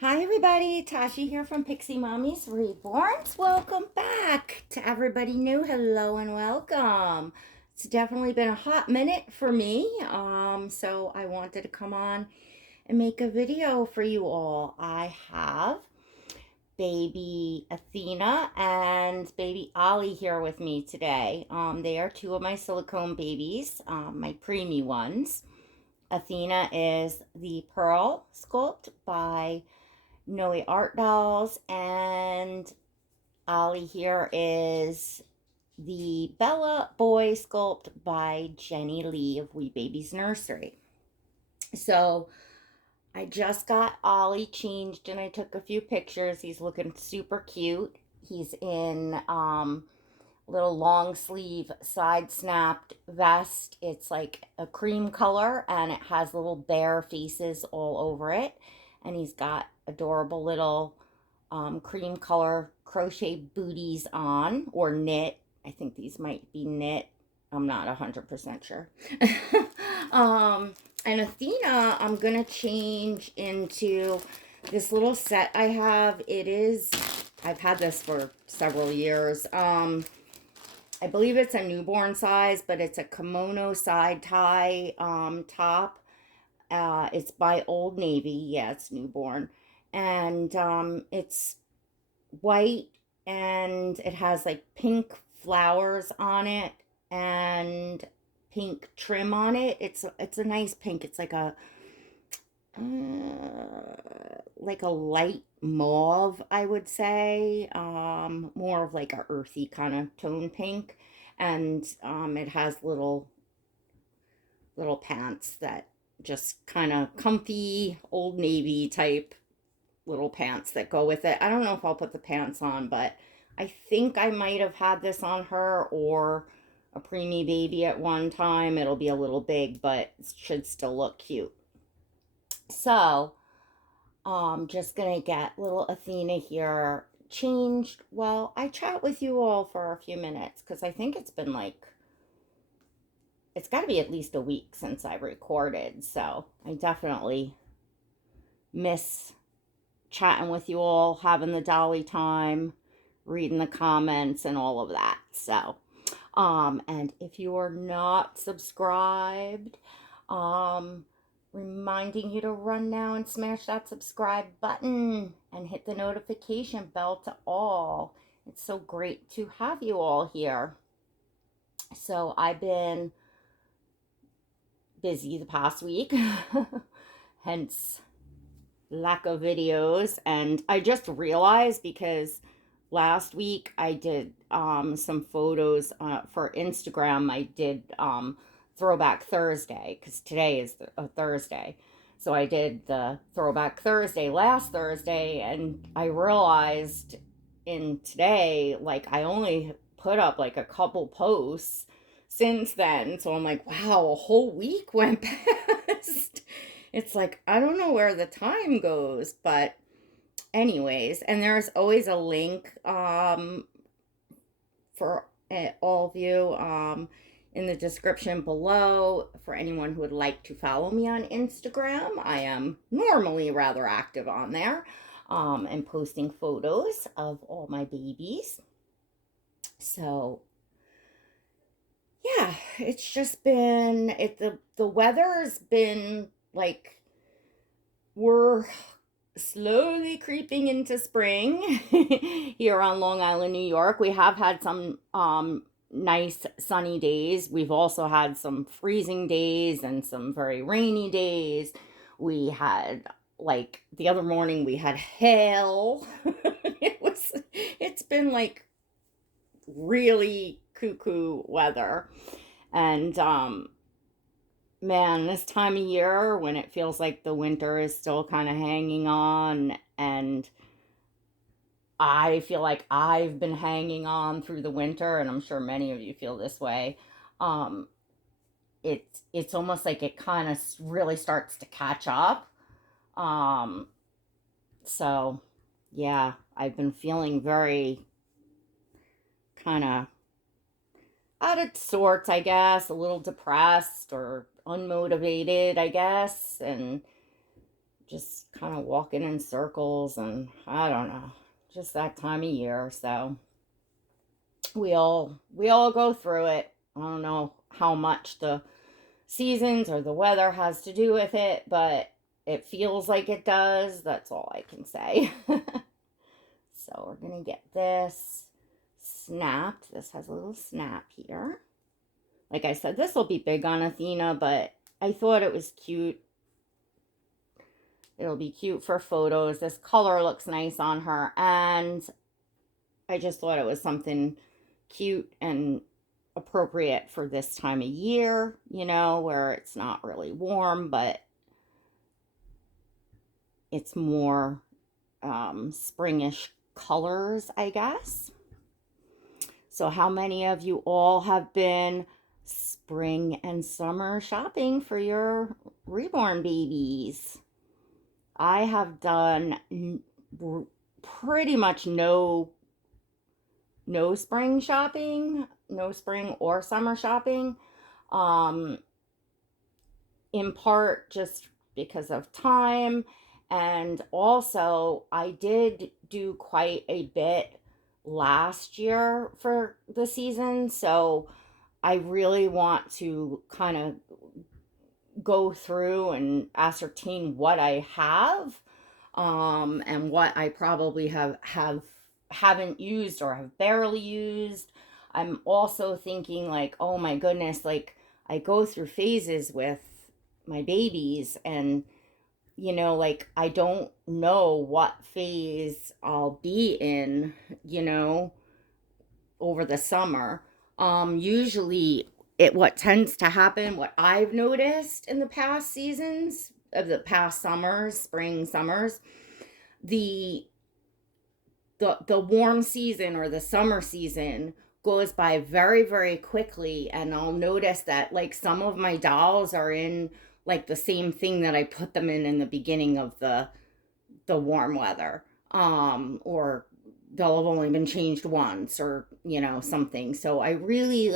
Hi everybody, Tashi here from Pixie Mommy's Reborns. Welcome back to everybody new. Hello and welcome. It's definitely been a hot minute for me, so I wanted to come on and make a video for you all. I have baby Athena and baby Ollie here with me today. They are two of my silicone babies, my preemie ones. Athena is the Pearl Sculpt by Noe Art Dolls, and Ollie here is the Bella Boy Sculpt by Jennie Lee of Wee Baby's Nursery. So I just got Ollie changed and I took a few pictures. He's looking super cute. He's in little long sleeve side snapped vest. It's like a cream color and it has little bear faces all over it. And he's got adorable little cream color crochet booties on, or knit. I think these might be knit. I'm not 100% sure. um, and Athena, I'm going to change into this little set I have. I've had this for several years. I believe it's a newborn size, but it's a kimono side tie top. It's by Old Navy. Yeah, it's newborn. And it's white and it has like pink flowers on it and pink trim on it. It's a nice pink. It's like a light mauve, I would say. More of like a earthy kind of tone pink. And it has little pants that just kind of comfy Old Navy type little pants that go with it. I don't know if I'll put the pants on, but I think I might have had this on her or a preemie baby at one time. It'll be a little big, but it should still look cute. So, just gonna get little Athena here changed. Well, I chat with you all for a few minutes because I think it's got to be at least a week since I recorded. So I definitely miss chatting with you all, having the dolly time, reading the comments, and all of that. So, and if you are not subscribed, um, reminding you to run now and smash that subscribe button and hit the notification bell to all. It's so great to have you all here. So, I've been busy the past week, hence lack of videos. And I just realized because last week I did some photos for Instagram. I did Throwback Thursday because today is a Thursday. So I did the Throwback Thursday last Thursday, and I realized in today, like, I only put up like a couple posts since then. So I'm like, wow, a whole week went past. It's like, I don't know where the time goes, but anyways, and there's always a link for all of you in the description below for anyone who would like to follow me on Instagram. I am normally rather active on there and posting photos of all my babies. So yeah, it's just been the weather's been like we're slowly creeping into spring here on Long Island, New York. We have had some nice sunny days. We've also had some freezing days and some very rainy days. We had like the other morning we had hail. It's been like really cuckoo weather. And man, this time of year when it feels like the winter is still kind of hanging on, and I feel like I've been hanging on through the winter, and I'm sure many of you feel this way. Um, it's almost like it kind of really starts to catch up. Um, so yeah, I've been feeling very kind of out of sorts, I guess, a little depressed or unmotivated, I guess, and just kind of walking in circles, and I don't know, just that time of year. So we all go through it. I don't know how much the seasons or the weather has to do with it, but it feels like it does. That's all I can say. So we're gonna get this snapped. This has a little snap here. Like I said, this will be big on Athena, but I thought it was cute. It'll be cute for photos. This color looks nice on her, and I just thought it was something cute and appropriate for this time of year, where it's not really warm, but it's more springish colors, I guess. So how many of you all have been spring and summer shopping for your reborn babies? I have done pretty much no spring shopping, no spring or summer shopping. In part just because of time, and also I did do quite a bit last year for the season, so I really want to kind of go through and ascertain what I have, and what I probably haven't used or have barely used. I'm also thinking like, oh my goodness, like I go through phases with my babies, and like I don't know what phase I'll be in, over the summer. Usually what tends to happen, what I've noticed in the past seasons of the past summers, spring summers, the warm season or the summer season goes by very, very quickly, and I'll notice that like some of my dolls are in like the same thing that I put them in the beginning of the warm weather, or they'll have only been changed once, or something. So I really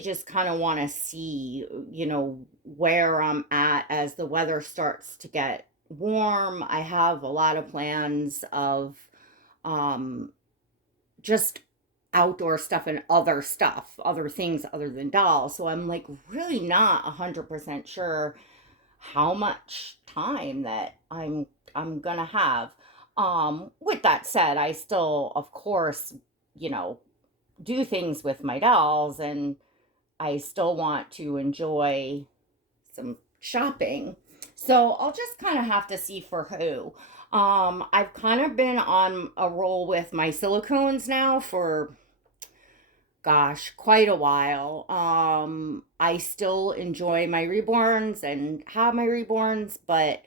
just kind of want to see, where I'm at as the weather starts to get warm. I have a lot of plans of just outdoor stuff and other things other than dolls. So I'm like really not 100% sure how much time that I'm gonna have. With that said, I still, of course, do things with my dolls, and I still want to enjoy some shopping. So I'll just kind of have to see for who. I've kind of been on a roll with my silicones now for, gosh, quite a while. I still enjoy my reborns and have my reborns, but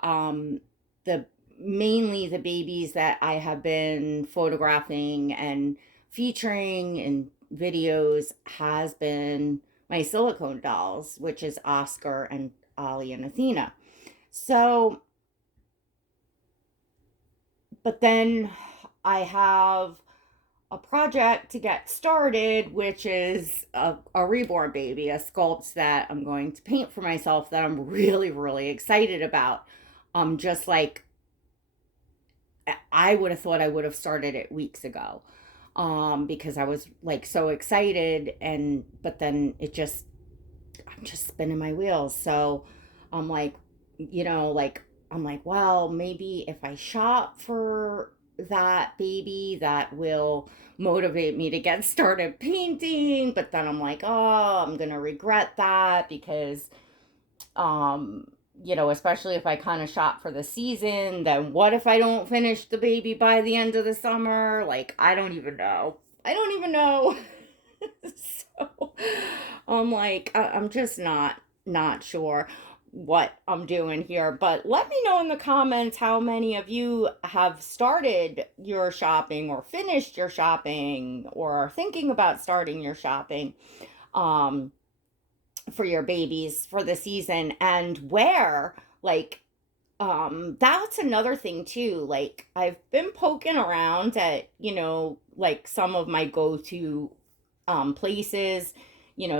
the mainly the babies that I have been photographing and featuring in videos has been my silicone dolls, which is Oscar and Ollie and Athena. So, but then I have a project to get started, which is a reborn baby, a sculpt that I'm going to paint for myself that I'm really, really excited about. Just like I would have thought I would have started it weeks ago, because I was like so excited, but then I'm just spinning my wheels. So I'm like, I'm like, well, maybe if I shop for that baby, that will motivate me to get started painting. But then I'm like, oh, I'm gonna regret that because, especially if I kind of shop for the season, then what if I don't finish the baby by the end of the summer? Like, I don't even know. So I'm like, I'm just not sure what I'm doing here. But let me know in the comments how many of you have started your shopping or finished your shopping or are thinking about starting your shopping for your babies for the season, and where. That's another thing too. Like, I've been poking around at, like some of my go-to places,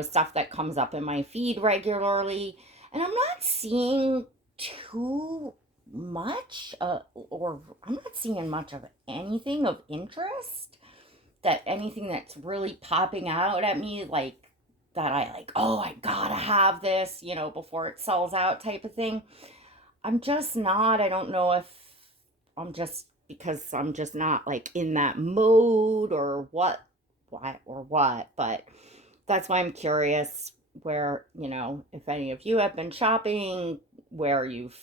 stuff that comes up in my feed regularly. And I'm not seeing too much, or I'm not seeing much of anything of interest, that anything that's really popping out at me, like that I like, oh, I gotta have this, before it sells out type of thing. I'm just not. I don't know if I'm just because I'm just not like in that mode or what, but that's why I'm curious where, if any of you have been shopping, where you've,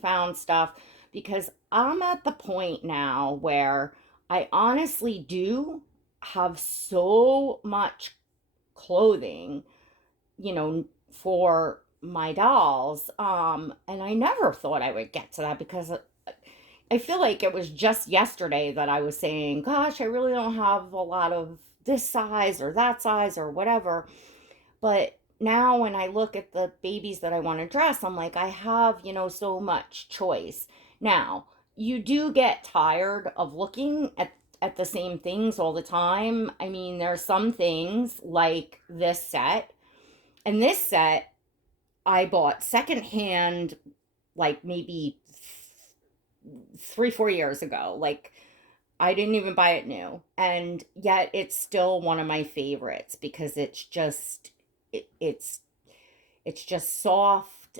found stuff, because I'm at the point now where I honestly do have so much clothing, for my dolls. And I never thought I would get to that because I feel like it was just yesterday that I was saying, gosh, I really don't have a lot of this size or that size or whatever. But now when I look at the babies that I want to dress, I'm like, I have, so much choice. Now, you do get tired of looking at the same things all the time. I mean, there are some things like this set, and this set I bought secondhand, like maybe 3, 4 years ago. Like, I didn't even buy it new. And yet it's still one of my favorites because it's just soft,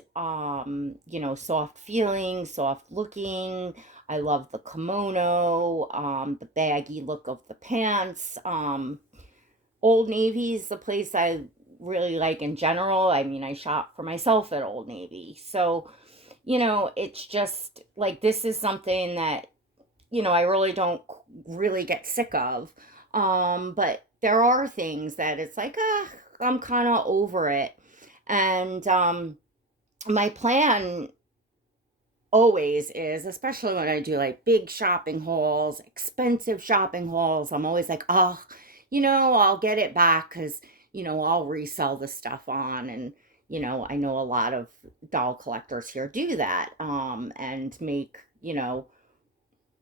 soft feeling, soft looking. I love the kimono, the baggy look of the pants. Old Navy is the place I really like in general. I mean, I shop for myself at Old Navy. So, it's just like this is something that, I really don't really get sick of. But there are things that it's like, I'm kind of over it. And my plan always is, especially when I do like big shopping hauls, expensive shopping hauls, I'm always like, oh, I'll get it back because, I'll resell the stuff on. And, I know a lot of doll collectors here do that, and make,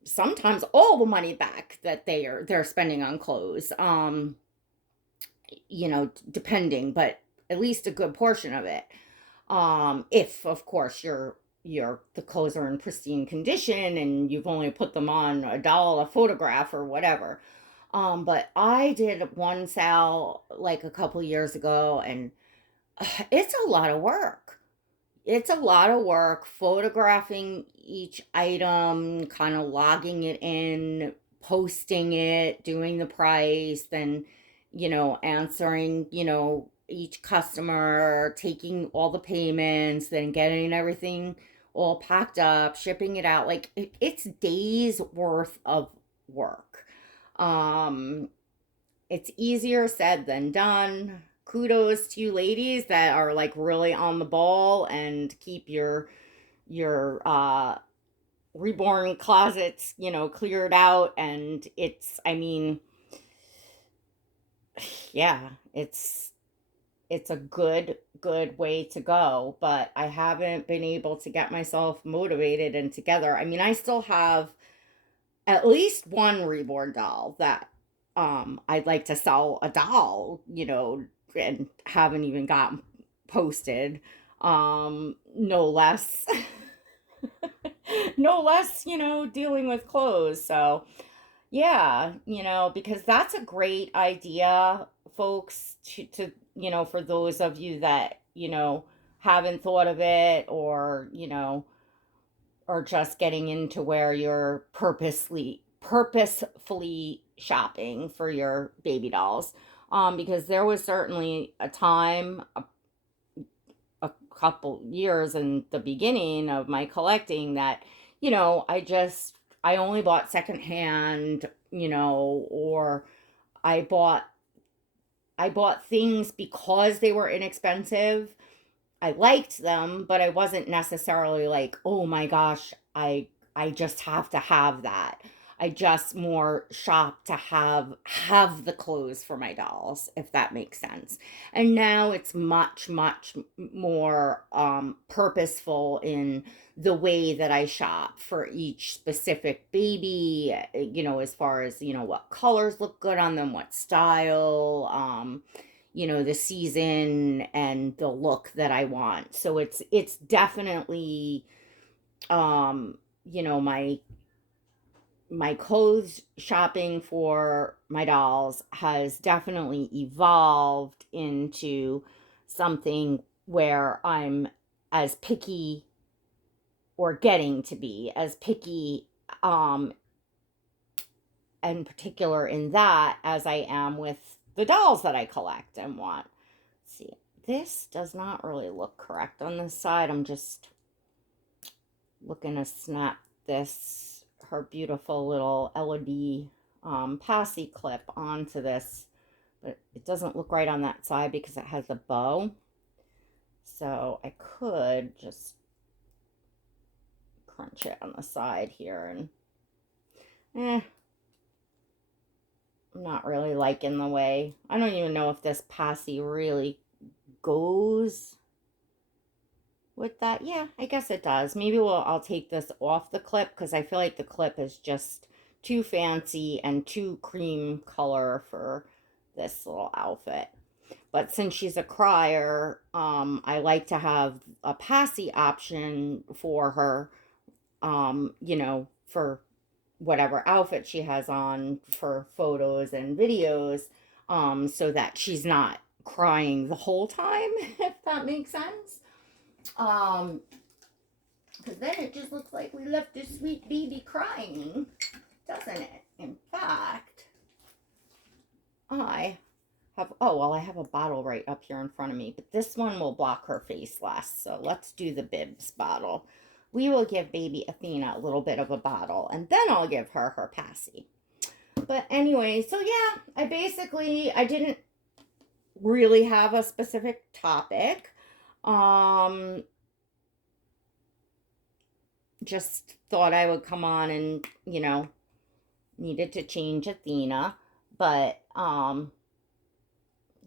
sometimes all the money back that they're spending on clothes, depending, but at least a good portion of it. If of course the clothes are in pristine condition and you've only put them on a doll, a photograph, or whatever. But I did one sale like a couple years ago, and it's a lot of work. It's a lot of work photographing each item, kind of logging it in, posting it, doing the price, then, answering, each customer, taking all the payments, then getting everything all packed up, shipping it out. Like it's days worth of work. Um, it's easier said than done. Kudos to you ladies that are like really on the ball and keep your reborn closets, cleared out. And I mean, yeah, it's a good way to go, but I haven't been able to get myself motivated and together. I mean, I still have at least one reborn doll that I'd like to sell a doll, and haven't even gotten posted. No less no less, dealing with clothes. So, yeah, because that's a great idea, folks, for those of you that, haven't thought of it, or just getting into where you're purposefully shopping for your baby dolls. Because there was certainly a time, a couple years in the beginning of my collecting that, I only bought secondhand, or I bought I bought things because they were inexpensive. I liked them, but I wasn't necessarily like, "Oh my gosh, I just have to have that." I just more shop to have the clothes for my dolls, if that makes sense. And now it's much more purposeful in the way that I shop for each specific baby, as far as, what colors look good on them, what style, you know, the season and the look that I want. So it's definitely, you know, my clothes shopping for my dolls has definitely evolved into something where I'm as picky, or getting to be as picky, um and particular in that as I am with the dolls that I collect and want. Let's see, this does not really look correct on this side. I'm just looking to snap this, her beautiful little LED passy clip onto this, but it doesn't look right on that side because it has a bow. So I could just crunch it on the side here, and I'm not really liking the way. I don't even know if this passy really goes with that. Yeah, I guess it does. Maybe I'll take this off the clip because I feel like the clip is just too fancy and too cream color for this little outfit. But since she's a crier, I like to have a passy option for her, you know, for whatever outfit she has on for photos and videos, so that she's not crying the whole time, if that makes sense. Because then it just looks like we left this sweet baby crying, doesn't it? In fact, I have, oh, well, I have a bottle right up here in front of me, but this one will block her face less. So let's do the bibs bottle. We will give baby Athena a little bit of a bottle, and then I'll give her her passy. But anyway, so yeah, I didn't really have a specific topic. Just thought I would come on and, you know, needed to change Athena, but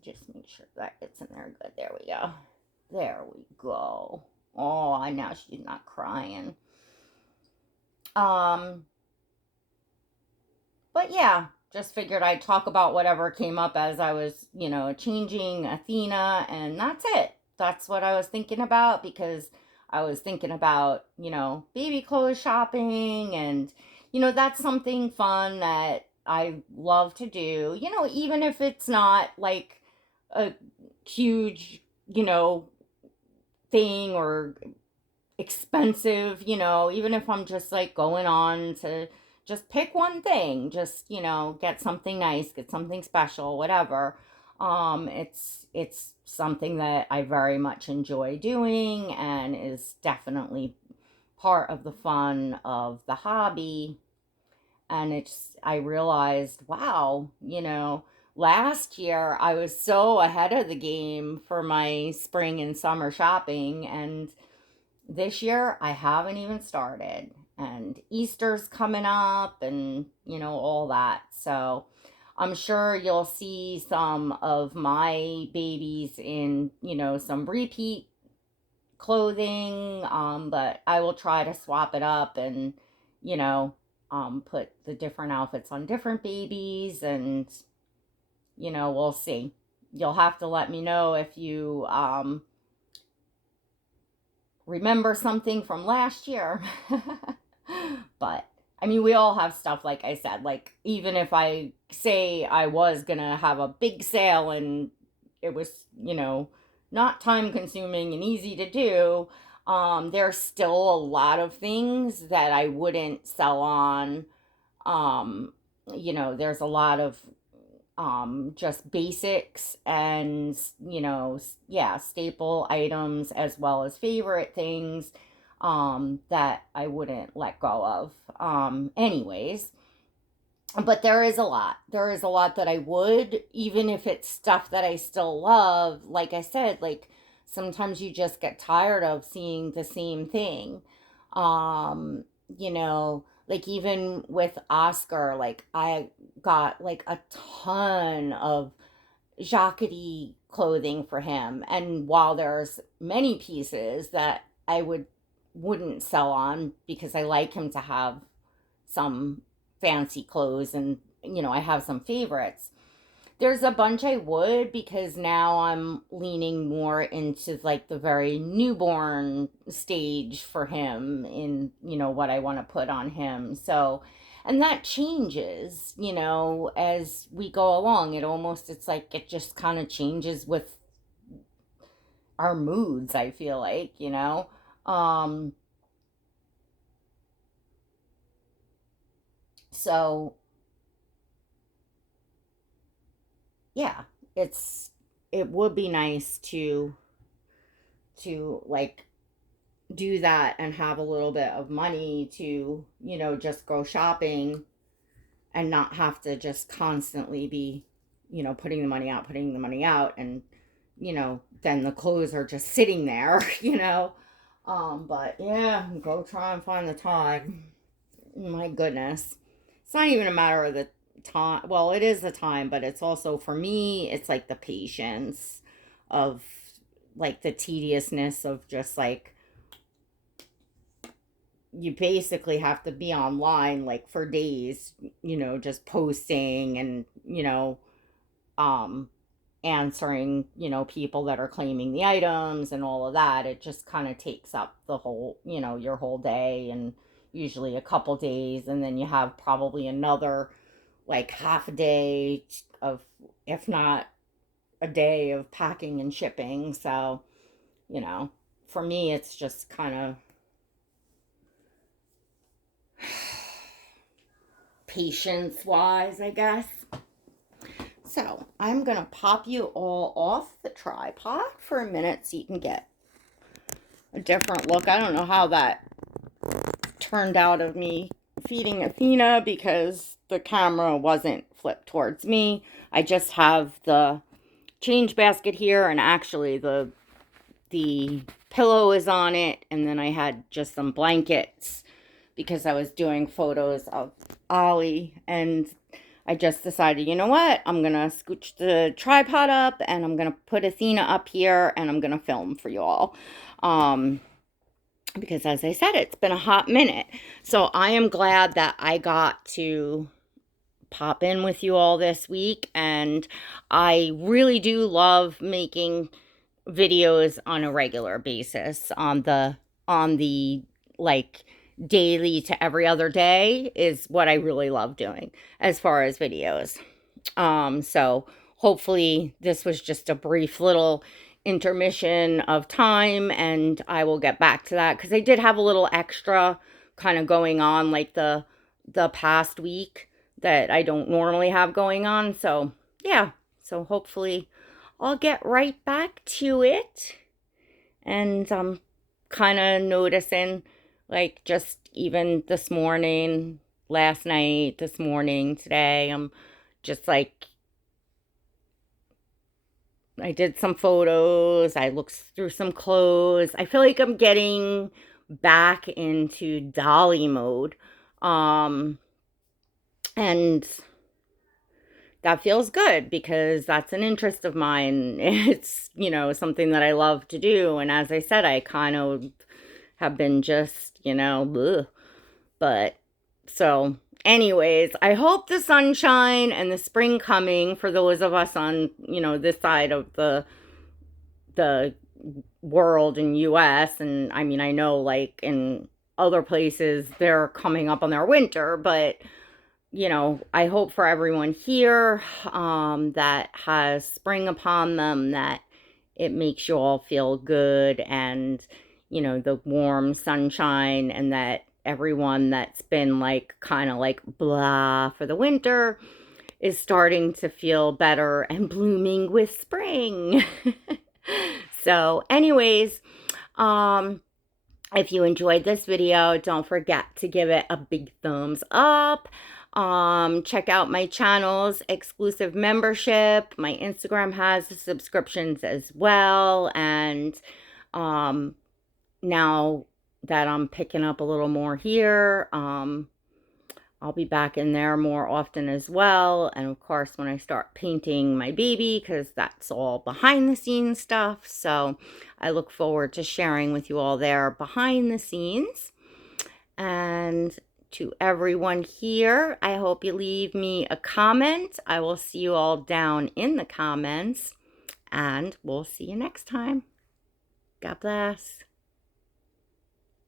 just make sure that gets in there good. There we go. There we go. Oh, now she's not crying. But yeah, just figured I'd talk about whatever came up as I was, you know, changing Athena, and that's it. That's what I was thinking about, because I was thinking about, you know, baby clothes shopping, and, you know, that's something fun that I love to do, you know, even if it's not like a huge, you know, thing or expensive, you know, even if I'm just like going on to just pick one thing, just, you know, get something nice, get something special, whatever. It's something that I very much enjoy doing and is definitely part of the fun of the hobby. And I realized, wow, you know, last year I was so ahead of the game for my spring and summer shopping, and this year I haven't even started, and Easter's coming up, and, you know, all that. So I'm sure you'll see some of my babies in, you know, some repeat clothing, but I will try to swap it up and, you know, put the different outfits on different babies, and, you know, we'll see. You'll have to let me know if you remember something from last year. But I mean, we all have stuff, like I said, like even if I say I was gonna have a big sale and it was, you know, not time consuming and easy to do, there's still a lot of things that I wouldn't sell on. um you know, there's a lot of just basics and, you know, yeah, staple items as well as favorite things that I wouldn't let go of anyways. But there is a lot that I would, even if it's stuff that I still love. Like I said, like sometimes you just get tired of seeing the same thing. You know, like even with Oscar, like I got like a ton of jackety clothing for him, and while there's many pieces that wouldn't sell on because I like him to have some fancy clothes, and, you know, I have some favorites, There's a bunch I would, because now I'm leaning more into like the very newborn stage for him in, what I want to put on him. So, and that changes, as we go along. It's like it just kind of changes with our moods, I feel like. Um, so yeah, it's, it would be nice to like do that and have a little bit of money to, just go shopping and not have to just constantly be, putting the money out, and, then the clothes are just sitting there, but yeah, go try and find the time. My goodness. It's not even a matter of the time. Well, it is the time, but it's also, for me, it's like the patience of, like, the tediousness of just like, you basically have to be online like for days, just posting and, um, answering, people that are claiming the items and all of that. It just kind of takes up the whole, your whole day, and usually a couple days. And then you have probably another like half a day of, if not a day of packing and shipping. So, you know, for me, it's just kind of patience wise, I guess. So I'm going to pop you all off the tripod for a minute so you can get a different look. I don't know how that turned out of me feeding Athena, because the camera wasn't flipped towards me. I just have the change basket here, and actually the pillow is on it, and then I had just some blankets because I was doing photos of Ollie, and I just decided, you know what, I'm gonna scooch the tripod up and I'm gonna put Athena up here and I'm gonna film for you all. Because as I said, it's been a hot minute. So I am glad that I got to pop in with you all this week, and I really do love making videos on a regular basis. On the like daily to every other day is what I really love doing as far as videos. So hopefully this was just a brief little intermission of time, and I will get back to that, because I did have a little extra kind of going on like the past week that I don't normally have going on. So yeah, so hopefully I'll get right back to it. And I'm kind of noticing, like, just even this morning, last night, this morning, today, I'm just like, I did some photos, I looked through some clothes. I feel like I'm getting back into dolly mode. And that feels good, because that's an interest of mine. It's, something that I love to do. And as I said, I kind of have been just, bleh. But so anyways, I hope the sunshine and the spring coming for those of us on, this side of the world in US, and I mean, I know like in other places they're coming up on their winter, but I hope for everyone here that has spring upon them, that it makes you all feel good, and, the warm sunshine, and that everyone that's been like kind of like blah for the winter is starting to feel better and blooming with spring. So anyways, if you enjoyed this video, don't forget to give it a big thumbs up. Check out my channel's exclusive membership. My Instagram has the subscriptions as well. And now that I'm picking up a little more here, I'll be back in there more often as well. And of course, when I start painting my baby, because that's all behind the scenes stuff. So I look forward to sharing with you all there behind the scenes. And To everyone here, I hope you leave me a comment. I will see you all down in the comments, and we'll see you next time. God bless.